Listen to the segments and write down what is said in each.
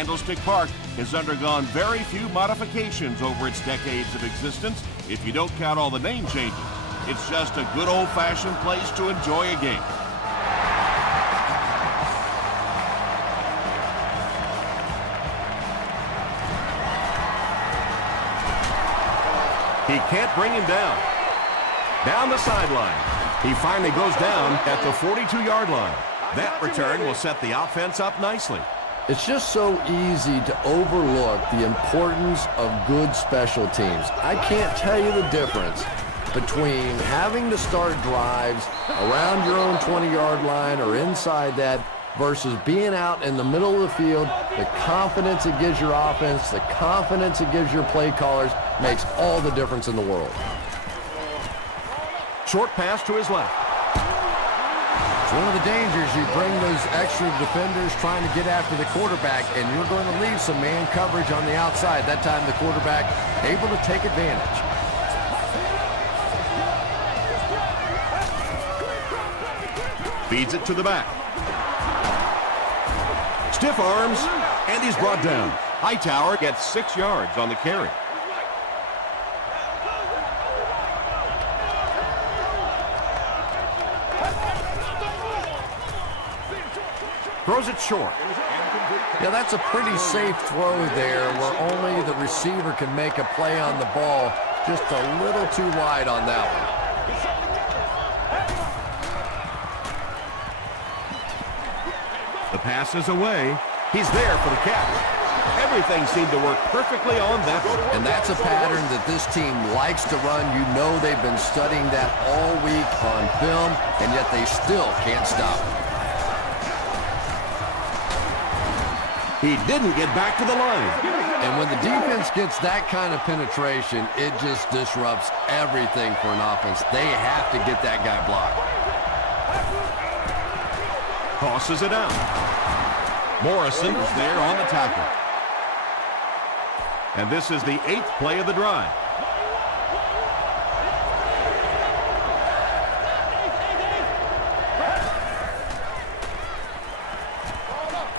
Candlestick Park has undergone very few modifications over its decades of existence, if you don't count all the name changes. It's just a good old-fashioned place to enjoy a game. He can't bring him down. Down the sideline. He finally goes down at the 42-yard line. That return will set the offense up nicely. It's just so easy to overlook the importance of good special teams. I can't tell you the difference between having to start drives around your own 20-yard line or inside that versus being out in the middle of the field. The confidence it gives your offense, the confidence it gives your play callers makes all the difference in the world. Short pass to his left. It's one of the dangers. You bring those extra defenders trying to get after the quarterback, and you're going to leave some man coverage on the outside. That time the quarterback able to take advantage. Feeds it to the back. Stiff arms, and he's brought down. Hightower gets 6 yards on the carry. Throws it short. Yeah, that's a pretty safe throw there where only the receiver can make a play on the ball. Just a little too wide on that one. The pass is away. He's there for the catch. Everything seemed to work perfectly on that one. And that's a pattern that this team likes to run. You know they've been studying that all week on film, and yet they still can't stop it. He didn't get back to the line. And when the defense gets that kind of penetration, it just disrupts everything for an offense. They have to get that guy blocked. Tosses it out. Morrison is there on the tackle. And this is the 8th play of the drive.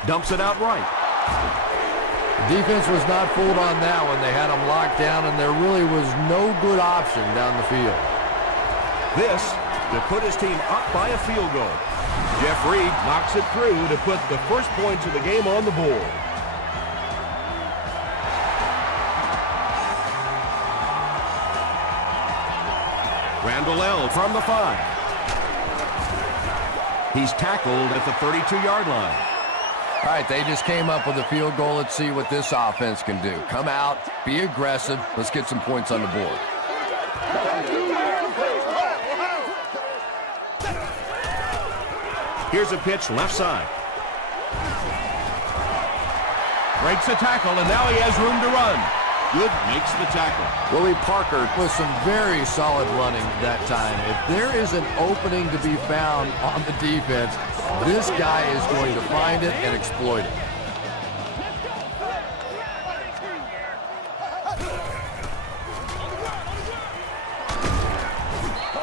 Dumps it out right. The defense was not fooled on that one. They had them locked down, and there really was no good option down the field. This to put his team up by a field goal. Jeff Reed knocks it through to put the first points of the game on the board. Randall L. from the 5. He's tackled at the 32-yard line. All right, they just came up with a field goal. Let's see what this offense can do. Come out, be aggressive. Let's get some points on the board. Here's a pitch left side. Breaks a tackle, and now he has room to run. Good makes the tackle. Willie Parker with some very solid running that time. If there is an opening to be found on the defense, this guy is going to find it and exploit it.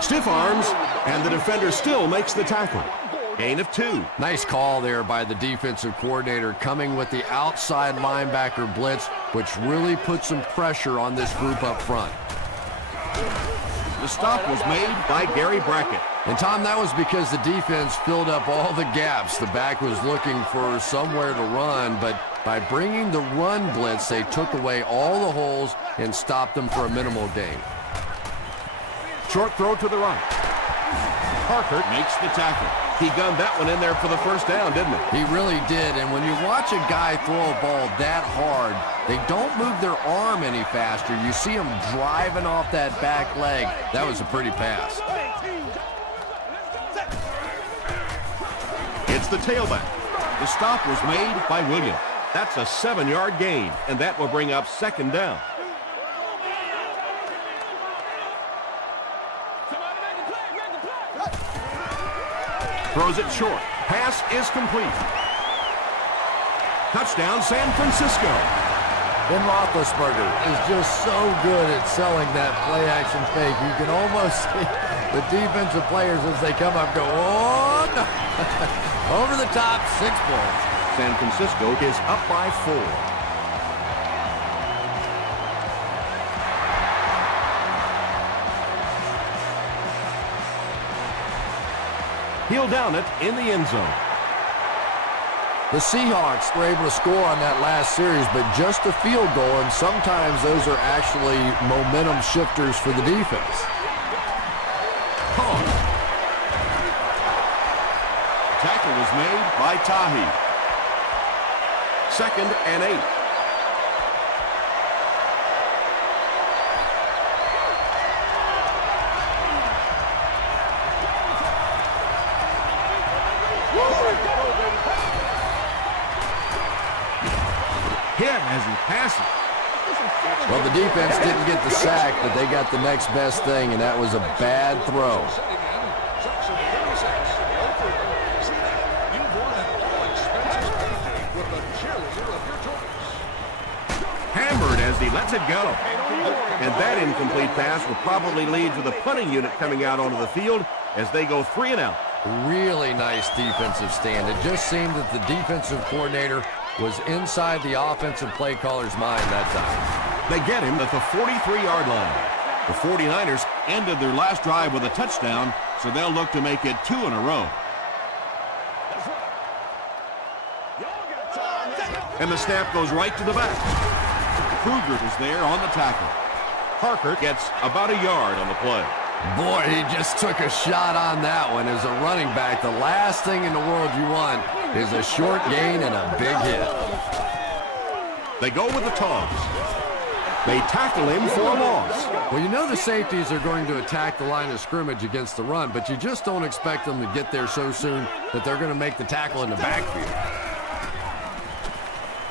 Stiff arms, and the defender still makes the tackle. Gain of 2. Nice call there by the defensive coordinator, coming with the outside linebacker blitz, which really put some pressure on this group up front. The stop was made by Gary Brackett. And, Tom, that was because the defense filled up all the gaps. The back was looking for somewhere to run, but by bringing the run blitz, they took away all the holes and stopped them for a minimal gain. Short throw to the right. Parker makes the tackle. He gunned that one in there for the first down, didn't he? He really did, and when you watch a guy throw a ball that hard, they don't move their arm any faster. You see them driving off that back leg. That was a pretty pass. It's the tailback. The stop was made by Williams. That's a 7-yard gain, and that will bring up 2nd down. Throws it short. Pass is complete. Touchdown, San Francisco. Ben Roethlisberger is just so good at selling that play-action fake. You can almost see the defensive players as they come up go, oh, no. Over the top, 6 points. San Francisco is up by 4. He'll down it in the end zone. The Seahawks were able to score on that last series, but just a field goal, and sometimes those are actually momentum shifters for the defense. Tackle was made by Tahi. 2nd and 8. Hit as he passes. Well, the defense didn't get the sack, but they got the next best thing, and that was a bad throw. Hammered as he lets it go. And that incomplete pass will probably lead to the punting unit coming out onto the field as they go 3 and out. Really nice defensive stand. It just seemed that the defensive coordinator was inside the offensive play caller's mind that time. They get him at the 43-yard line. The 49ers ended their last drive with a touchdown, so they'll look to make it 2 in a row. And the snap goes right to the back. Kruger is there on the tackle. Parker gets about a yard on the play. Boy, he just took a shot on that one. As a running back, the last thing in the world you want is a short gain and a big hit. They go with the toss. They tackle him for a loss. Well, you know the safeties are going to attack the line of scrimmage against the run, but you just don't expect them to get there so soon that they're going to make the tackle in the backfield.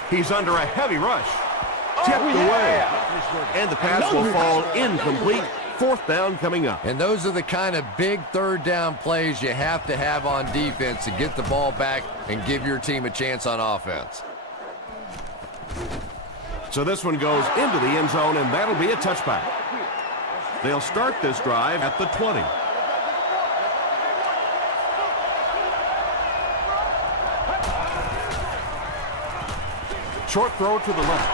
He's under a heavy rush. Tipped away. And the pass will fall incomplete. 4th down coming up. And those are the kind of big 3rd down plays you have to have on defense to get the ball back and give your team a chance on offense. So this one goes into the end zone, and that'll be a touchback. They'll start this drive at the 20. Short throw to the left.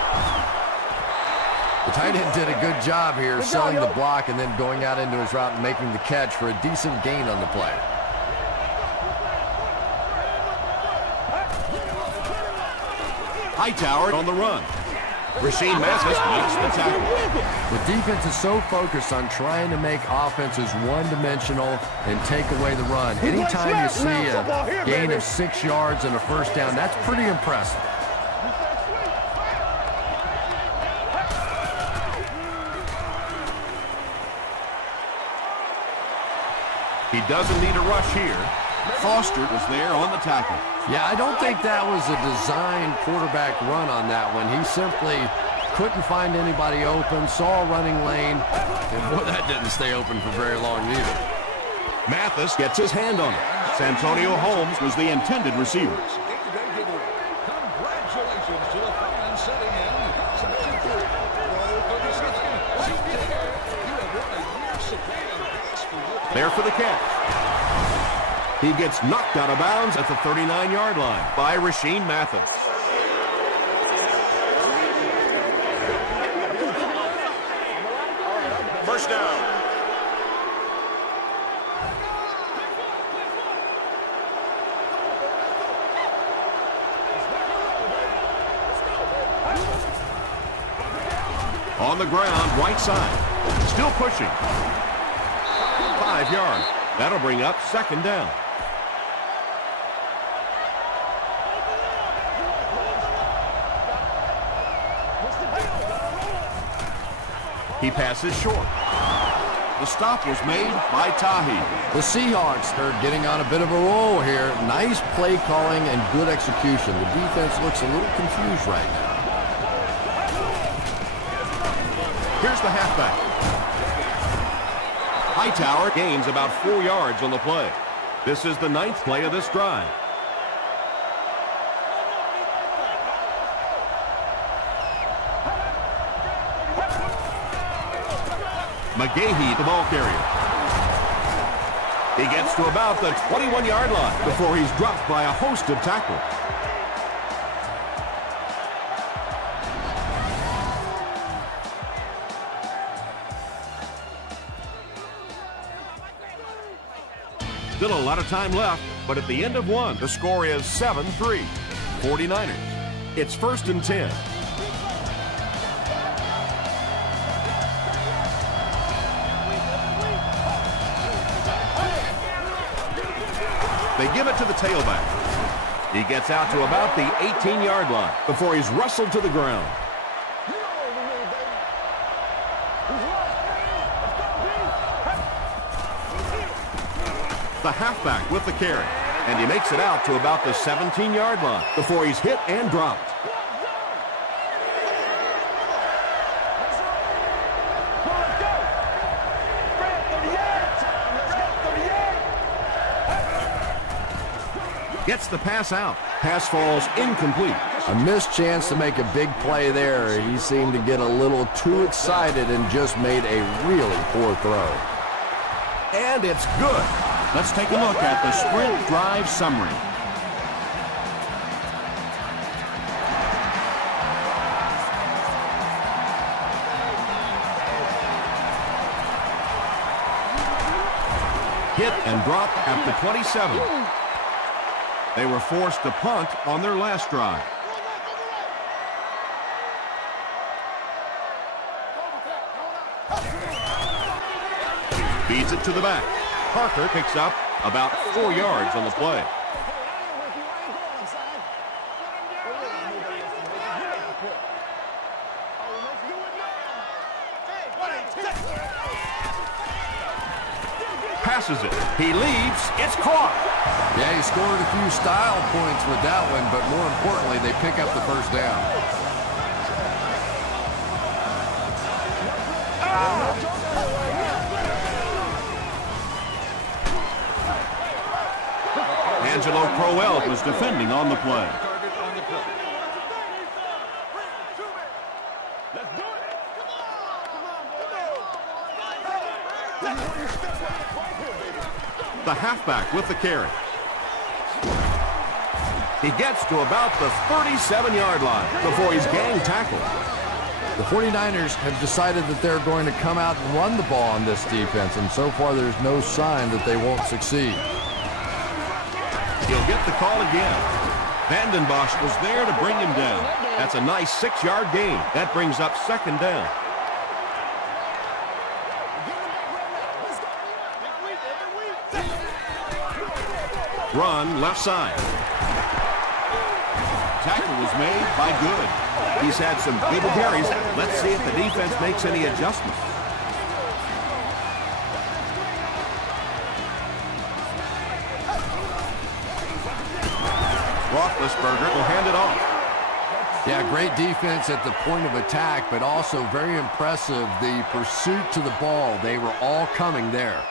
The tight end did a good job here selling the block and then going out into his route and making the catch for a decent gain on the play. Hightower on the run. Rasheed Mathis makes the tackle. The defense is so focused on trying to make offenses one-dimensional and take away the run. Anytime you see a gain of 6 yards and a 1st down, that's pretty impressive. He doesn't need a rush here. Foster was there on the tackle. Yeah, I don't think that was a designed quarterback run on that one. He simply couldn't find anybody open, saw a running lane, and boy, that didn't stay open for very long either. Mathis gets his hand on it. Santonio Holmes was the intended receiver. Congratulations to the fans sitting in. There for the catch. He gets knocked out of bounds at the 39-yard line by Rasheed Mathis. First down. On the ground, right side. Still pushing. 5 yards. That'll bring up 2nd down. He passes short. The stop was made by Tahi. The Seahawks are getting on a bit of a roll here. Nice play calling and good execution. The defense looks a little confused right now. Here's the halfback. Hightower gains about 4 yards on the play. This is the 9th play of this drive. McGahee, the ball carrier. He gets to about the 21-yard line before he's dropped by a host of tacklers. Still a lot of time left, but at the end of one, the score is 7-3. 49ers. It's 1st and 10. They give it to the tailback. He gets out to about the 18-yard line before he's wrestled to the ground. The halfback with the carry, and he makes it out to about the 17-yard line before he's hit and dropped. Gets the pass out. Pass falls incomplete. A missed chance to make a big play there. He seemed to get a little too excited and just made a really poor throw. And it's good. Let's take a look at the sprint drive summary. Hit and drop at the 27. They were forced to punt on their last drive. Feeds it to the back. Parker picks up about 4 yards on the play. Passes it. He leaps. It's caught. Yeah, he scored a few style points with that one, but more importantly, they pick up the first down. Angelo Crowell was defending on the play. The halfback with the carry. He gets to about the 37-yard line before he's gang tackled. The 49ers have decided that they're going to come out and run the ball on this defense, and so far there's no sign that they won't succeed. He'll get the call again. Vanden Bosch was there to bring him down. That's a nice 6-yard gain. That brings up 2nd down. Run left side. Tackle was made by Good. He's had some big carries. Let's see if the defense makes any adjustments. Roethlisberger will hand it off. Yeah, great defense at the point of attack, but also very impressive the pursuit to the ball. They were all coming there.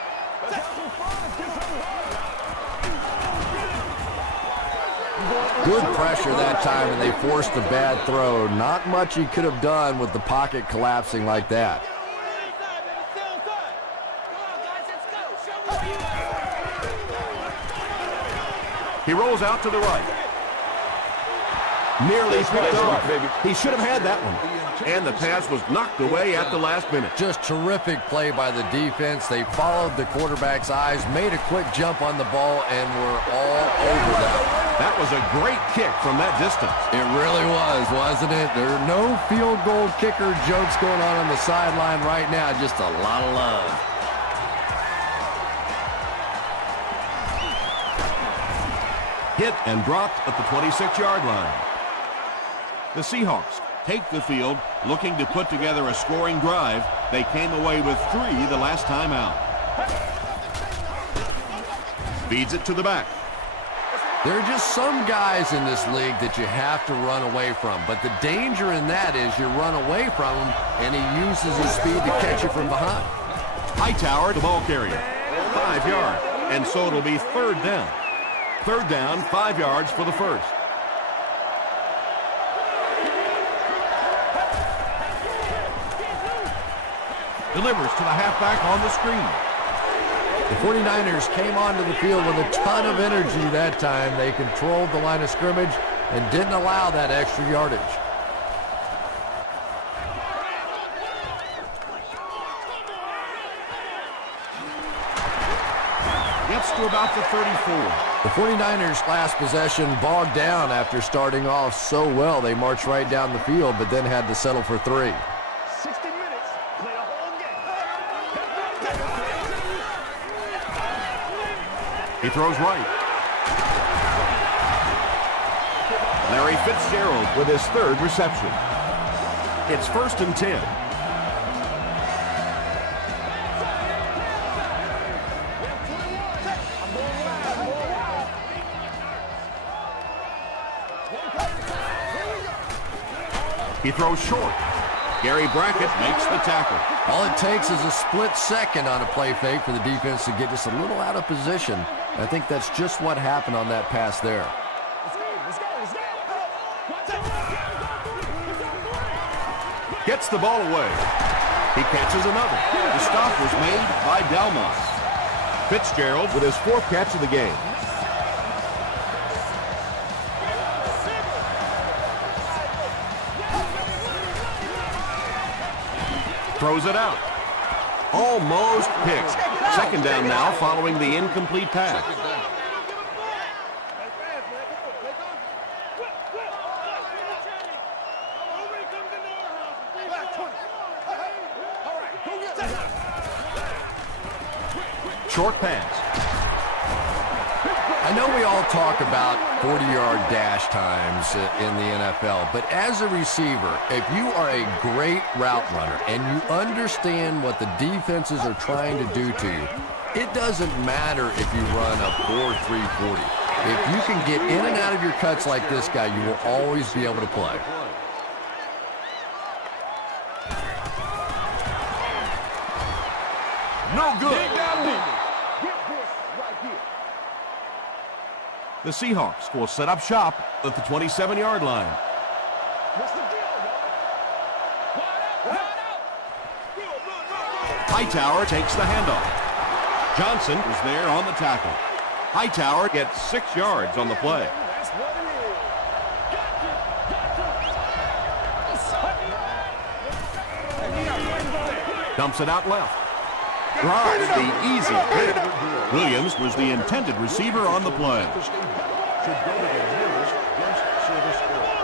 Good pressure that time, and they forced a bad throw. Not much he could have done with the pocket collapsing like that. He rolls out to the right. Nearly picked off. He should have had that one. And the pass was knocked away at the last minute. Just terrific play by the defense. They followed the quarterback's eyes, made a quick jump on the ball, and were all over that one. That was a great kick from that distance. It really was, wasn't it? There are no field goal kicker jokes going on the sideline right now. Just a lot of love. Hit and dropped at the 26-yard line. The Seahawks take the field, looking to put together a scoring drive. They came away with 3 the last time out. Feeds it to the back. There are just some guys in this league that you have to run away from. But the danger in that is you run away from him, and he uses his speed to catch you from behind. Hightower, the ball carrier. 5 yards. And so it'll be 3rd down. 3rd down, 5 yards for the first. Delivers to the halfback on the screen. The 49ers came onto the field with a ton of energy that time. They controlled the line of scrimmage and didn't allow that extra yardage. gets to about the 34. The 49ers' last possession bogged down after starting off so well. They marched right down the field, but then had to settle for 3. 60 minutes, play the whole game. He throws right. Larry Fitzgerald with his 3rd reception. It's 1st and 10. He throws short. Gary Brackett makes the tackle. All it takes is a split second on a play fake for the defense to get just a little out of position. I think that's just what happened on that pass there. Gets the ball away. He catches another. The stop was made by Delmos. Fitzgerald with his 4th catch of the game. Throws it out. Almost picked. 2nd down now following the incomplete pass. Short pass. I know we all talk about 40-yard dash times in the NFL, but as a receiver, if you are a great route runner and you understand what the defenses are trying to do to you, it doesn't matter if you run a 4.340. If you can get in and out of your cuts like this guy, you will always be able to play. No good. The Seahawks will set up shop at the 27-yard line. Hightower takes the handoff. Johnson was there on the tackle. Hightower gets 6 yards on the play. Dumps it out left. Drives the easy hit. Williams was the intended receiver on the play. Should go to the nearest guest service area.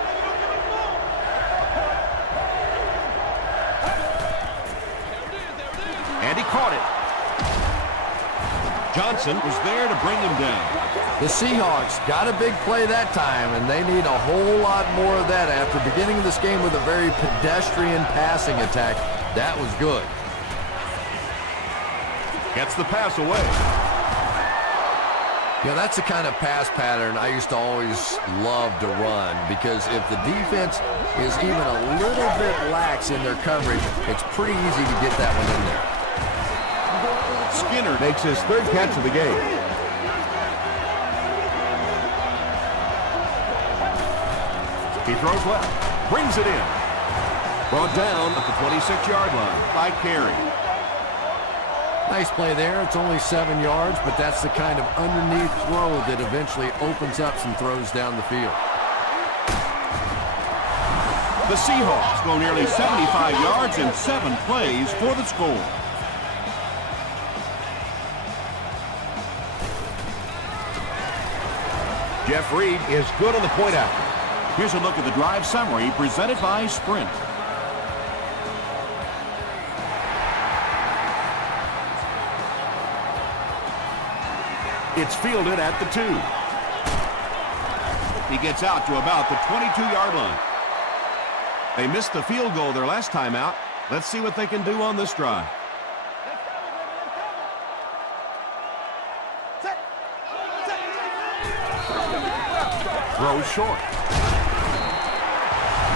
And he caught it. Johnson was there to bring him down. The Seahawks got a big play that time, and they need a whole lot more of that after beginning this game with a very pedestrian passing attack. That was good. Gets the pass away. Yeah, that's the kind of pass pattern I used to always love to run, because if the defense is even a little bit lax in their coverage, it's pretty easy to get that one in there. Skinner makes his 3rd catch of the game. He throws left, brings it in. Brought down at the 26-yard line by Carey. Nice play there. It's only 7 yards, but that's the kind of underneath throw that eventually opens up some throws down the field. The Seahawks go nearly 75 yards in 7 plays for the score. Jeff Reed is good on the point out. Here's a look at the drive summary presented by Sprint. It's fielded at the 2. He gets out to about the 22-yard line. They missed the field goal their last time out. Let's see what they can do on this drive. Throws short.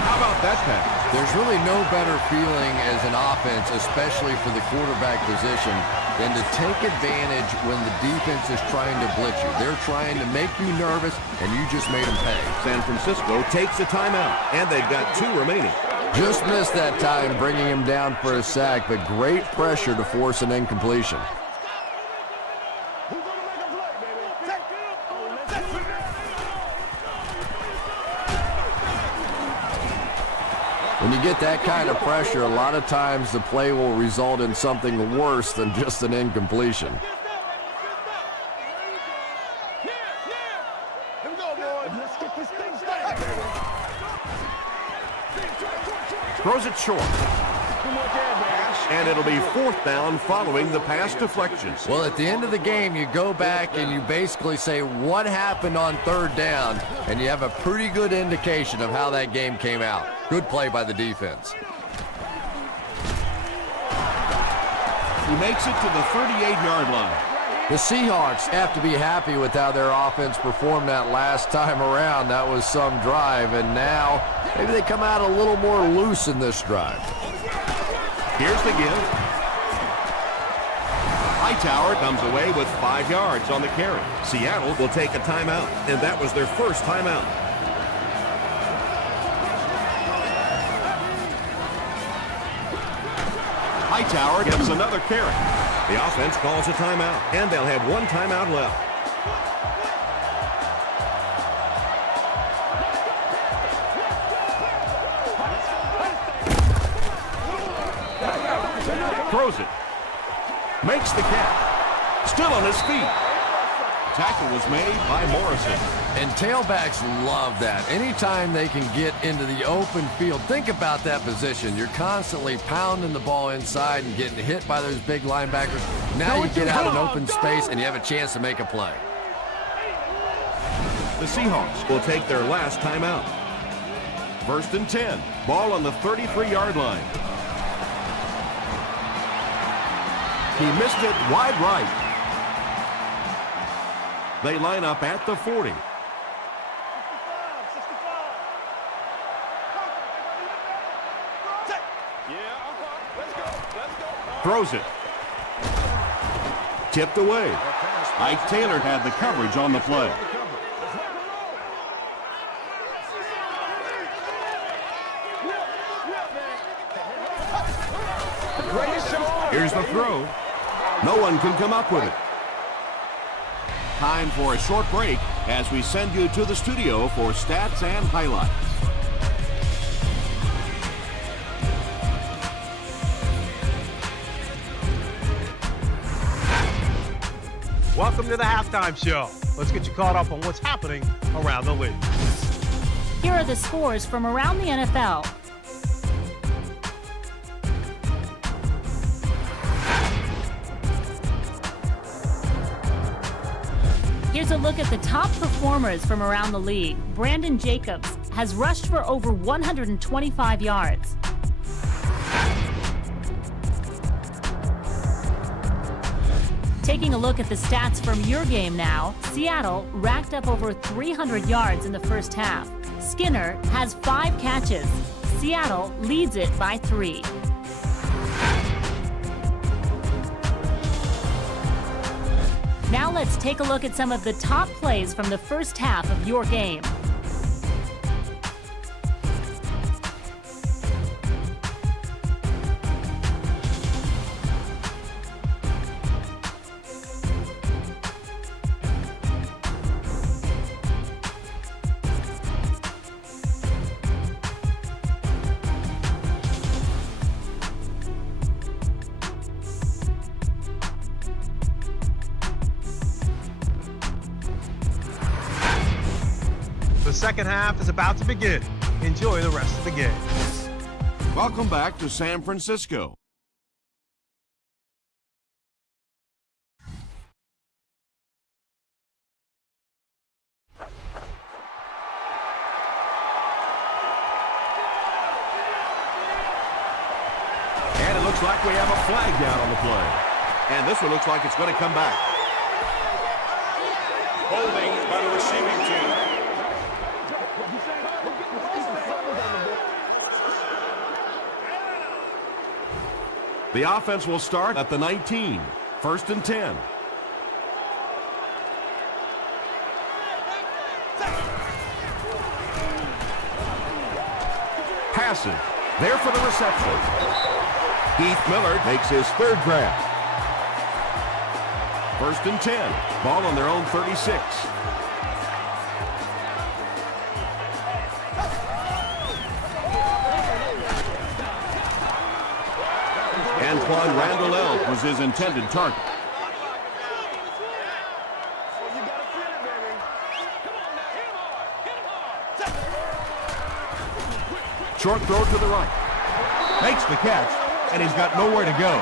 How about that pass? There's really no better feeling as an offense, especially for the quarterback position, than to take advantage when the defense is trying to blitz you. They're trying to make you nervous, and you just made them pay. San Francisco takes a timeout, and they've got 2 remaining. Just missed that time, bringing him down for a sack, but great pressure to force an incompletion. When you get that kind of pressure, a lot of times the play will result in something worse than just an incompletion. Throws it short. And it'll be fourth down following the pass deflection. Well, at the end of the game, you go back and you basically say what happened on third down, and you have a pretty good indication of how that game came out. Good play by the defense. He makes it to the 38-yard line. The Seahawks have to be happy with how their offense performed that last time around. That was some drive, and now maybe they come out a little more loose in this drive. Here's the give. Hightower comes away with 5 yards on the carry. Seattle will take a timeout, and that was their first timeout. Hightower gets another carry. The offense calls a timeout, and they'll have 1 timeout left. Throws it. Makes the catch. Still on his feet. Tackle was made by Morrison. And tailbacks love that. Anytime they can get into the open field, think about that position. You're constantly pounding the ball inside and getting hit by those big linebackers. Now you get out in open space and you have a chance to make a play. The Seahawks will take their last timeout. 1st and 10. Ball on the 33-yard line. He missed it wide right. They line up at the 40. Throws it. Tipped away. Ike Taylor had the coverage on the play. Here's the throw. No one can come up with it. Time for a short break as we send you to the studio for stats and highlights. Welcome to the halftime show. Let's get you caught up on what's happening around the league. Here are the scores from around the NFL. Here's a look at the top performers from around the league. Brandon Jacobs has rushed for over 125 yards. Taking a look at the stats from your game now, Seattle racked up over 300 yards in the first half. Skinner has 5 catches. Seattle leads it by 3. Now let's take a look at some of the top plays from the first half of your game. The second half is about to begin. Enjoy the rest of the game. Welcome back to San Francisco. And it looks like we have a flag down on the play. And this one looks like it's going to come back. Holding by the receiving team. The offense will start at the 19. 1st and 10. Passing. There for the reception. Heath Miller makes his 3rd grab. 1st and 10. Ball on their own 36. Antoine Randall was his intended target. Short throw to the right. Makes the catch, and he's got nowhere to go.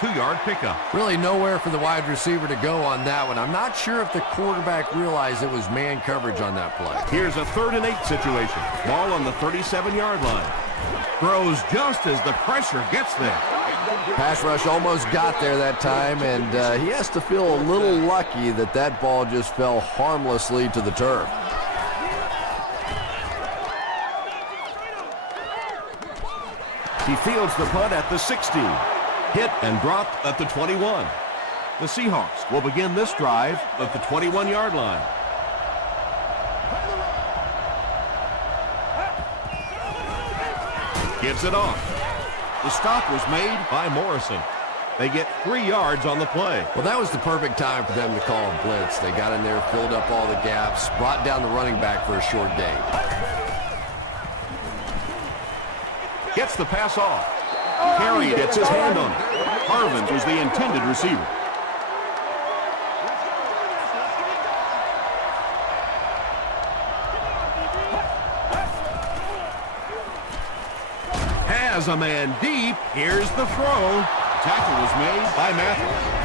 2-yard pickup. Really nowhere for the wide receiver to go on that one. I'm not sure if the quarterback realized it was man coverage on that play. Here's a 3rd and 8 situation. Ball on the 37-yard line. Throws just as the pressure gets there. Pass rush almost got there that time, and he has to feel a little lucky that that ball just fell harmlessly to the turf. He fields the punt at the 60. Hit and dropped at the 21. The Seahawks will begin this drive at the 21-yard line. Gives it off. The stop was made by Morrison. They get 3 yards on the play. Well, that was the perfect time for them to call a blitz. They got in there, filled up all the gaps, brought down the running back for a short gain. Gets the pass off. Carey gets his hand on it. Harvin was the intended receiver. Has a man deep. Here's the throw. Tackle was made by Matthews.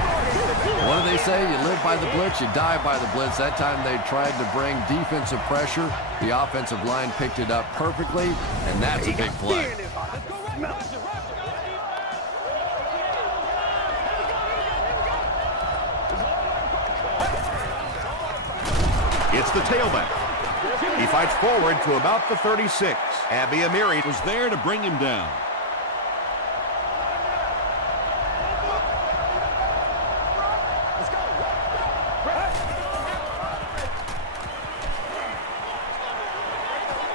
What do they say? You live by the blitz, you die by the blitz. That time they tried to bring defensive pressure. The offensive line picked it up perfectly, and that's a big play. It's the tailback. He fights forward to about the 36. Abby Amiri was there to bring him down.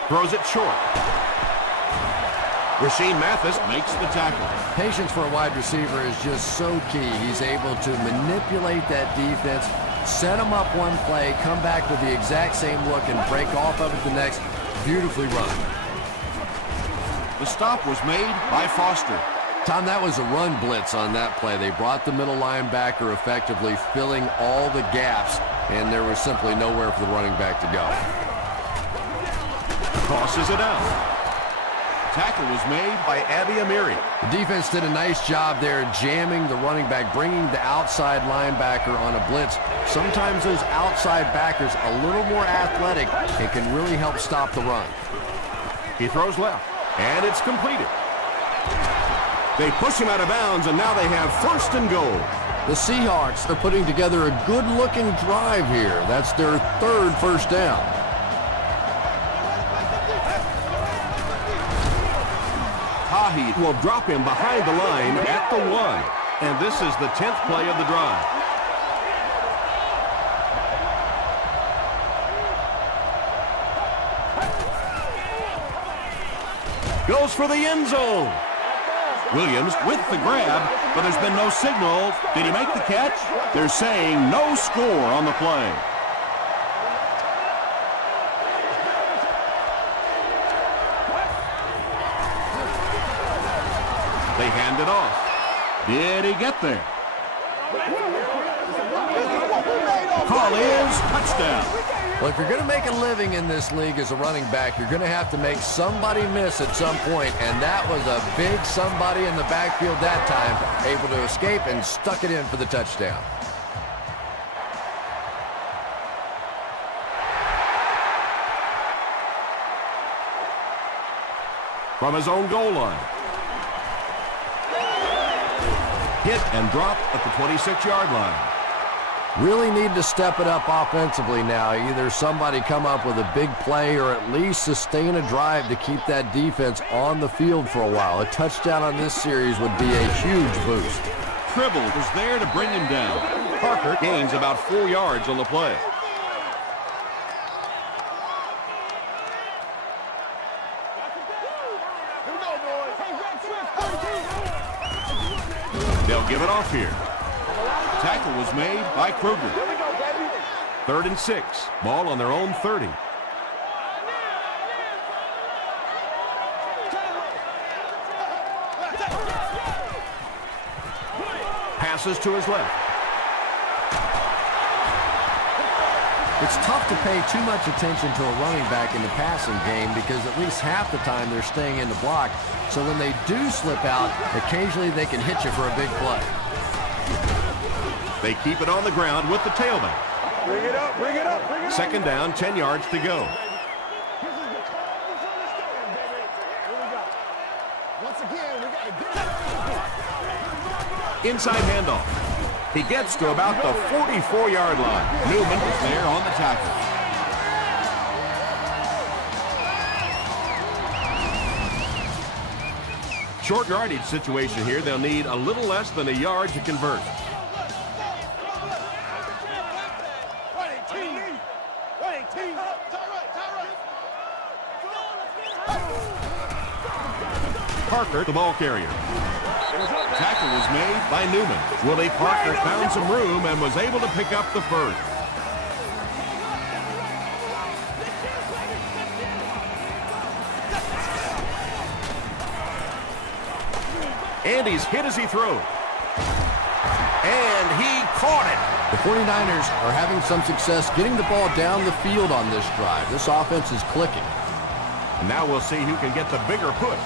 Throws it short. Rasheem Mathis makes the tackle. Patience for a wide receiver is just so key. He's able to manipulate that defense, set them up one play, come back with the exact same look, and break off of it the next. Beautifully run. The stop was made by Foster. Tom, that was a run blitz on that play. They brought the middle linebacker effectively, filling all the gaps, and there was simply nowhere for the running back to go. Crosses it out. Tackle was made by Abby Amiri. The defense did a nice job there jamming the running back, bringing the outside linebacker on a blitz. Sometimes those outside backers a little more athletic and can really help stop the run. He throws left, and it's completed. They push him out of bounds, and now they have 1st and goal. The Seahawks are putting together a good-looking drive here. That's their 3rd first down. Tahi will drop him behind the line at the 1. And this is the 10th play of the drive. Goes for the end zone. Williams with the grab, but there's been no signal. Did he make the catch? They're saying no score on the play. They hand it off. Did he get there? The call is touchdown. Well, if you're going to make a living in this league as a running back, you're going to have to make somebody miss at some point, and that was a big somebody in the backfield that time, able to escape and stuck it in for the touchdown. From his own goal line. Hit and drop at the 26-yard line. Really need to step it up offensively now. Either somebody come up with a big play or at least sustain a drive to keep that defense on the field for a while. A touchdown on this series would be a huge boost. Tribble was there to bring him down. Parker gains about 4 yards on the play. They'll give it off here. Tackle was made by Kruger. 3rd and 6. Ball on their own 30. Passes to his left. It's tough to pay too much attention to a running back in the passing game because at least half the time they're staying in the block. So when they do slip out, occasionally they can hit you for a big play. They keep it on the ground with the tailback. Bring it up, bring it up, bring it up. Second down, 10 yards to go. Inside handoff. He gets to about the 44-yard line. Newman is there on the tackle. Short yardage situation here. They'll need a little less than a yard to convert. Parker, the ball carrier. Tackle was made by Newman. Willie Parker found some room and was able to pick up the first. And he's hit as he throws. And he caught it. The 49ers are having some success getting the ball down the field on this drive. This offense is clicking. And now we'll see who can get the bigger push.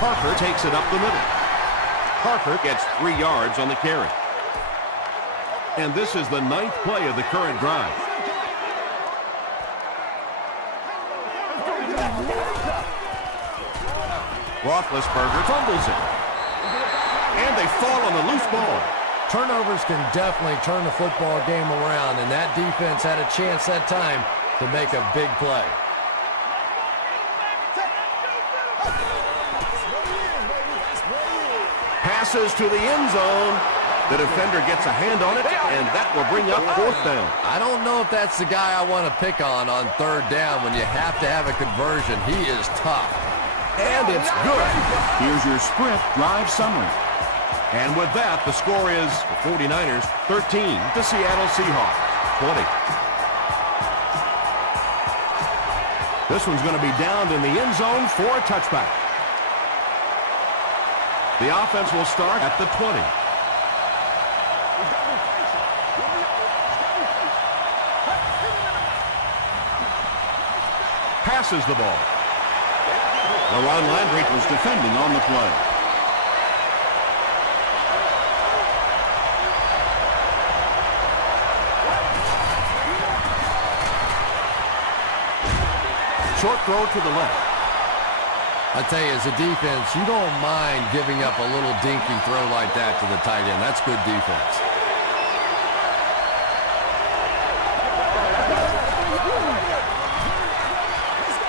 Parker takes it up the middle. Parker gets 3 yards on the carry. And this is the 9th play of the current drive. Roethlisberger fumbles it. And they fall on the loose ball. Turnovers can definitely turn the football game around, and that defense had a chance that time to make a big play. Passes to the end zone. The defender gets a hand on it, and that will bring up 4th down. I don't know if that's the guy I want to pick on 3rd down when you have to have a conversion. He is tough. And it's good. Here's your sprint drive summary. And with that, the score is the 49ers 13, the Seattle Seahawks 20. This one's going to be downed in the end zone for a touchback. The offense will start at the 20. Passes the ball. LaRon Landry was defending on the play. Short throw to the left. I tell you, as a defense, you don't mind giving up a little dinky throw like that to the tight end. That's good defense.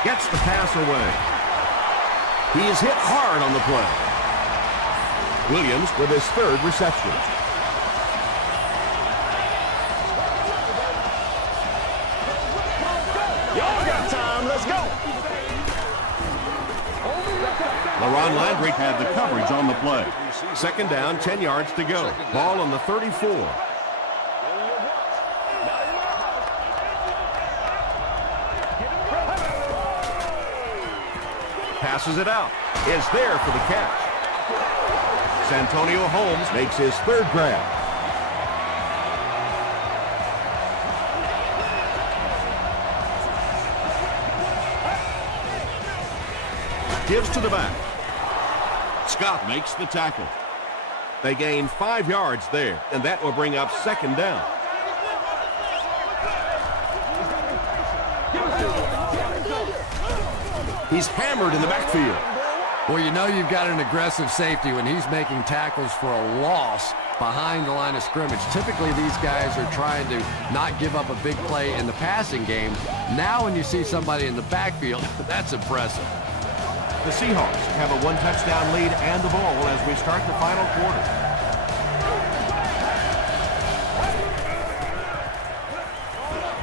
Gets the pass away. He is hit hard on the play. Williams with his 3rd reception. Y'all got time. Let's go. LaRon Landry had the coverage on the play. Second down, 10 yards to go. Ball on the 34. Passes it out. Is there for the catch. Santonio Holmes makes his 3rd grab. Gives to the back. Scott makes the tackle. They gain 5 yards there, and that will bring up 2nd down. He's hammered in the backfield. Well, you know you've got an aggressive safety when he's making tackles for a loss behind the line of scrimmage. Typically, these guys are trying to not give up a big play in the passing game. Now when you see somebody in the backfield, that's impressive. The Seahawks have a 1-touchdown lead and the ball as we start the final quarter.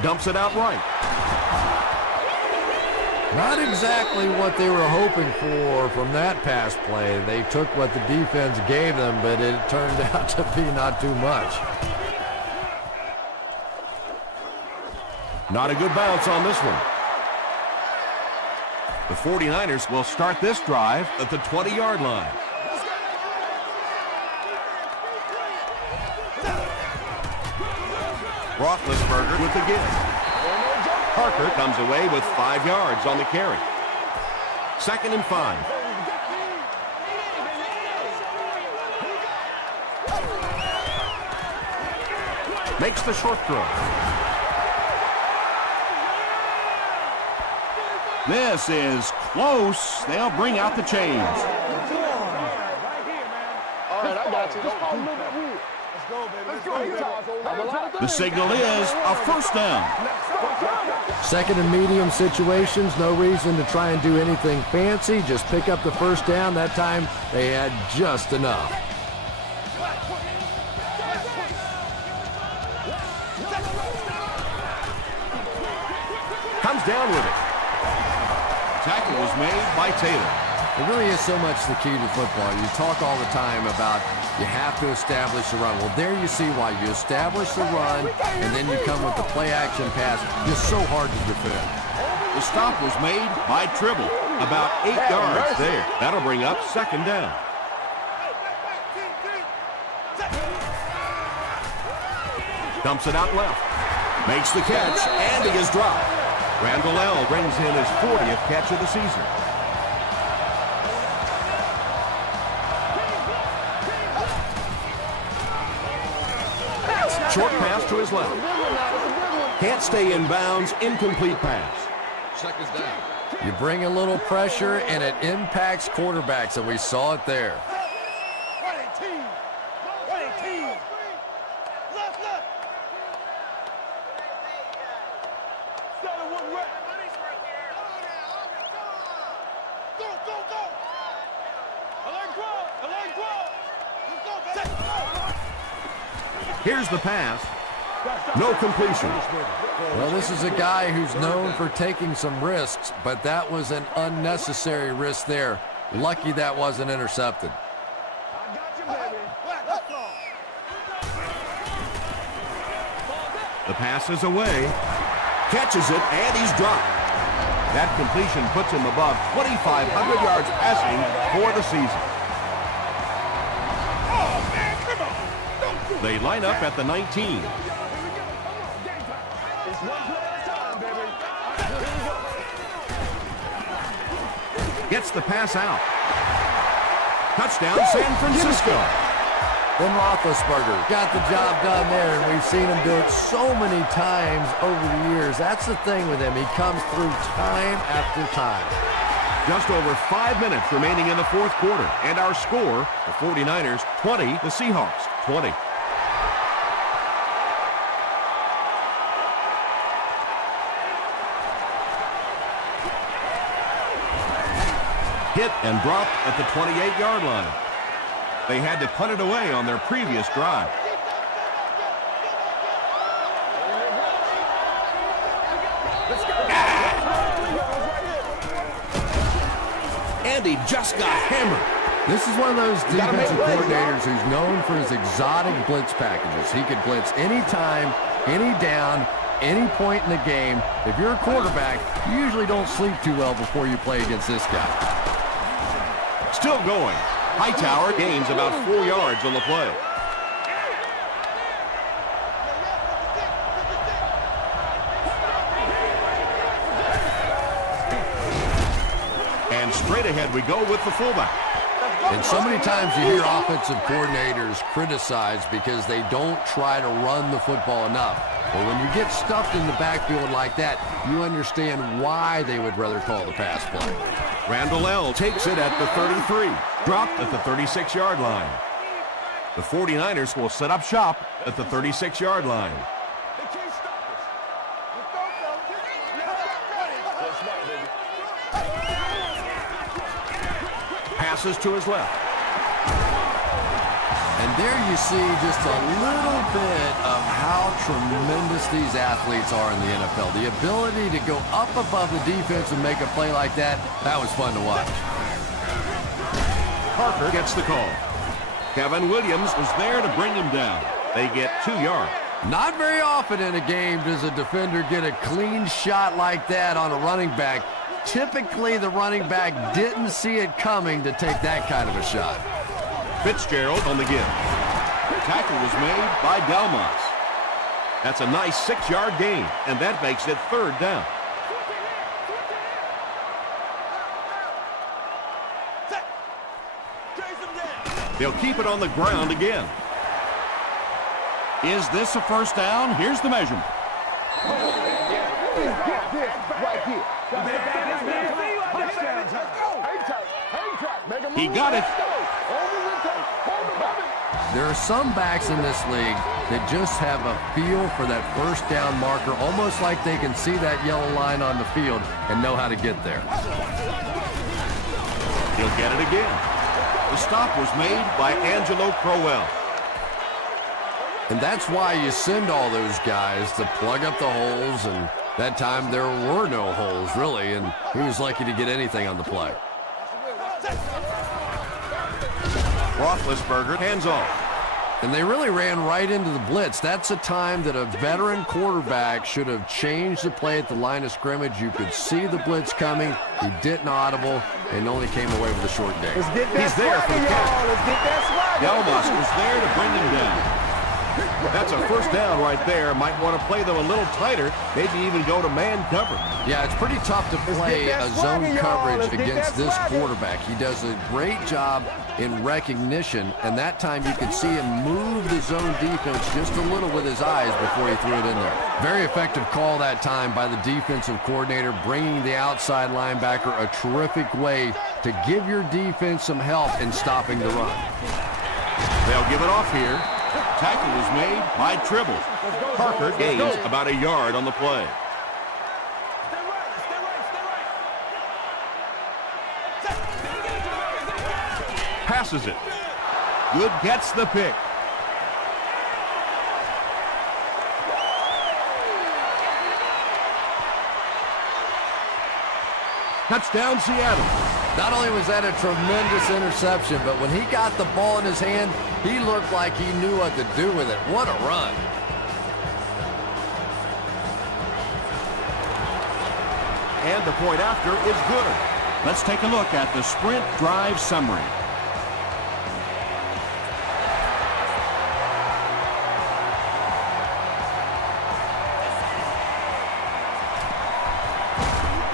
Dumps it out right. Not exactly what they were hoping for from that pass play. They took what the defense gave them, but it turned out to be not too much. Not a good bounce on this one. The 49ers will start this drive at the 20-yard line. Roethlisberger with the give. Parker comes away with 5 yards on the carry. 2nd and 5. Makes the short throw. This is close. They'll bring out the chains. All right, I got you. Just call a little bit weird. Let's go, baby. Let's go. The signal is a first down. 2nd and medium situations, no reason to try and do anything fancy. Just pick up the first down. That time they had just enough. Comes down with it. Tackle was made by Taylor. It really is so much the key to football. You talk all the time about you have to establish the run. Well, there you see why. You establish the run, and then you come with the play-action pass. It's so hard to defend. The stop was made by Tribble. About 8 yards there. That'll bring up 2nd down. Dumps it out left. Makes the catch, and he is dropped. Randall L. brings in his 40th catch of the season. Short pass to his left. Can't stay in bounds. Incomplete pass. 2nd down. You bring a little pressure, and it impacts quarterbacks, and we saw it there. Here's the pass. No completion. Well, this is a guy who's known for taking some risks, but that was an unnecessary risk there. Lucky that wasn't intercepted. The pass is away. Catches it, and he's dropped. That completion puts him above 2,500 yards passing for the season. They line up at the 19. Gets the pass out. Touchdown, San Francisco. Then Roethlisberger got the job done there, and we've seen him do it so many times over the years. That's the thing with him. He comes through time after time. Just over 5 minutes remaining in the 4th quarter. And our score, the 49ers 20, the Seahawks 20. Hit and dropped at the 28-yard line. They had to punt it away on their previous drive. And he just got hammered. This is one of those defensive coordinators who's known for his exotic blitz packages. He could blitz anytime, any down, any point in the game. If you're a quarterback, you usually don't sleep too well before you play against this guy. Still going. Hightower gains about 4 yards on the play. And straight ahead we go with the fullback. And so many times you hear offensive coordinators criticized because they don't try to run the football enough. But when you get stuffed in the backfield like that, you understand why they would rather call the pass play. Randall L. takes it at the 33. Dropped at the 36-yard line. The 49ers will set up shop at the 36-yard line. Passes to his left. And there you see just a little bit of how tremendous these athletes are in the NFL. The ability to go up above the defense and make a play like that, that was fun to watch. Parker gets the call. Kevin Williams was there to bring him down. They get 2 yards. Not very often in a game does a defender get a clean shot like that on a running back. Typically, the running back didn't see it coming to take that kind of a shot. Fitzgerald on the give. Tackle was made by Delmas. That's a nice 6-yard gain, and that makes it 3rd down. They'll keep it on the ground again. Is this a 1st down? Here's the measurement. He got it. There are some backs in this league that just have a feel for that 1st down marker, almost like they can see that yellow line on the field and know how to get there. He'll get it again. The stop was made by Angelo Crowell. And that's why you send all those guys to plug up the holes, and that time there were no holes, really, and he was lucky to get anything on the play. Roethlisberger hands off. And they really ran right into the blitz. That's a time that a veteran quarterback should have changed the play at the line of scrimmage. You could see the blitz coming. He didn't audible and only came away with a short gain. He's there for the catch. Delmas is there to bring him down. That's a 1st down right there. Might want to play them a little tighter, maybe even go to man cover. Yeah, it's pretty tough to play a zone coverage against this quarterback. He does a great job in recognition, and that time you could see him move the zone defense just a little with his eyes before he threw it in there. Very effective call that time by the defensive coordinator, bringing the outside linebacker a terrific way to give your defense some help in stopping the run. They'll give it off here. Tackle was made by Tribble. Parker gains about a yard on the play. Passes it. Good gets the pick. Touchdown, Seattle. Not only was that a tremendous interception, but when he got the ball in his hand, he looked like he knew what to do with it. What a run. And the point after is good. Let's take a look at the sprint drive summary.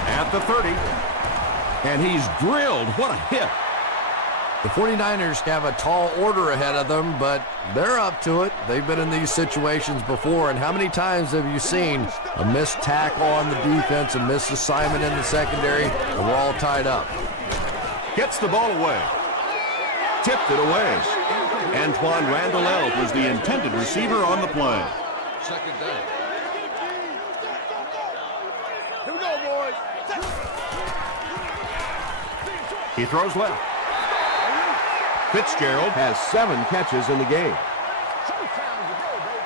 At the 30. And he's drilled. What a hit. The 49ers have a tall order ahead of them, but they're up to it. They've been in these situations before, and how many times have you seen a missed tackle on the defense, a missed assignment in the secondary, and we're all tied up? Gets the ball away. Tipped it away. Antoine Randall was the intended receiver on the play. 2nd down. Here we go, boys. He throws left. Fitzgerald has 7 catches in the game. Showtime to go, baby.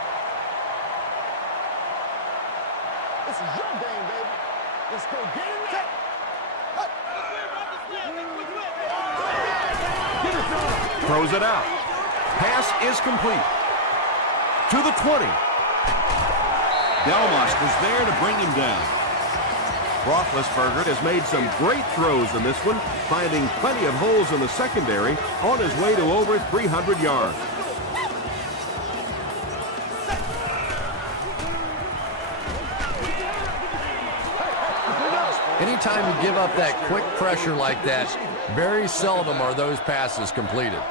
This is your game, baby. Let's go get in there. Throws it out. Pass is complete. To the 20. Delmas was there to bring him down. Roethlisberger has made some great throws in this one, finding plenty of holes in the secondary on his way to over 300 yards. Anytime you give up that quick pressure like that, very seldom are those passes completed.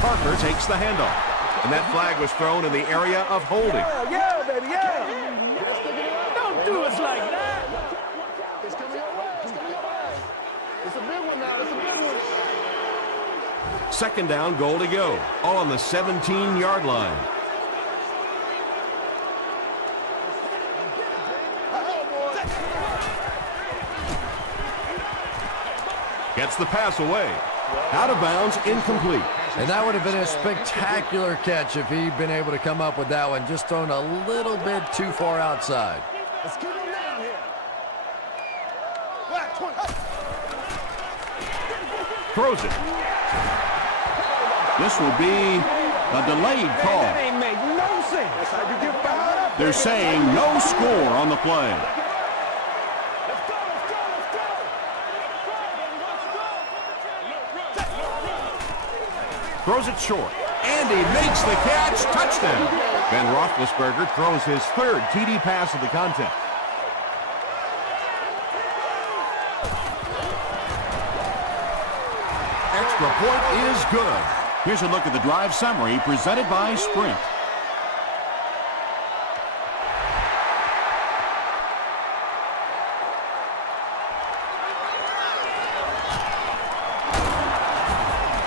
Parker takes the handoff. And that flag was thrown in the area of holding. Yeah, baby, yeah. Don't do us like that. It's coming your way. It's coming your way. It's a big one now. It's a big one. 2nd down, goal to go. All on the 17-yard line. Gets the pass away. Out of bounds, incomplete. And that would have been a spectacular catch if he'd been able to come up with that one, just thrown a little bit too far outside. Let's keep him down here. Throws it. This will be a delayed call. That ain't make no sense. That's how you get fired up. They're saying no score on the play. Let's go, let's go, let's go. Throws it short. And he makes the catch. Touchdown. Ben Roethlisberger throws his third TD pass of the contest. Extra point is good. Here's a look at the drive summary presented by Sprint.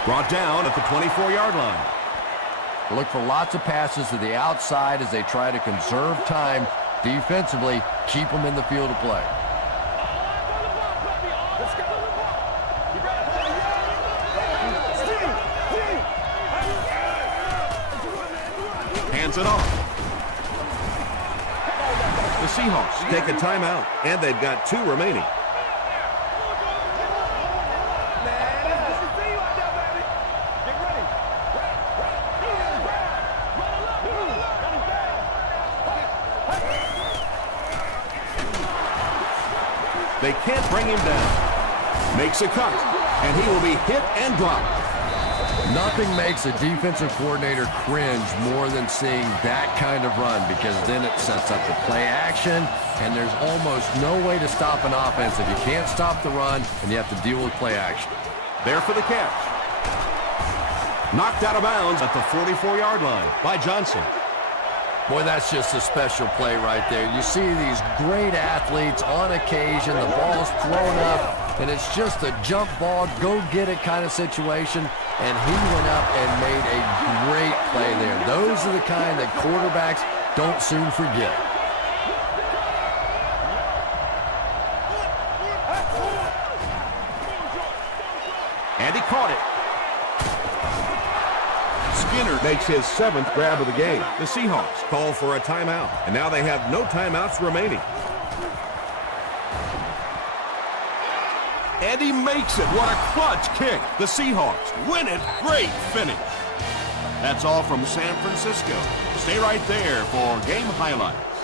Brought down at the 24-yard line. Look for lots of passes to the outside as they try to conserve time defensively, keep them in the field of play. Hands it off. The Seahawks take a timeout, and they've got 2 remaining. They can't bring him down. Makes a cut, and he will be hit and dropped. Nothing makes a defensive coordinator cringe more than seeing that kind of run, because then it sets up the play action, and there's almost no way to stop an offense if you can't stop the run and you have to deal with play action. There for the catch. Knocked out of bounds at the 44-yard line by Johnson. Boy, that's just a special play right there. You see these great athletes on occasion, the ball's thrown up, and it's just a jump ball, go get it kind of situation, and he went up and made a great play there. Those are the kind that quarterbacks don't soon forget. And he caught it. Skinner makes his 7th grab of the game. The Seahawks call for a timeout, and now they have no timeouts remaining. And he makes it. What a clutch kick. The Seahawks win it. Great finish. That's all from San Francisco. Stay right there for game highlights.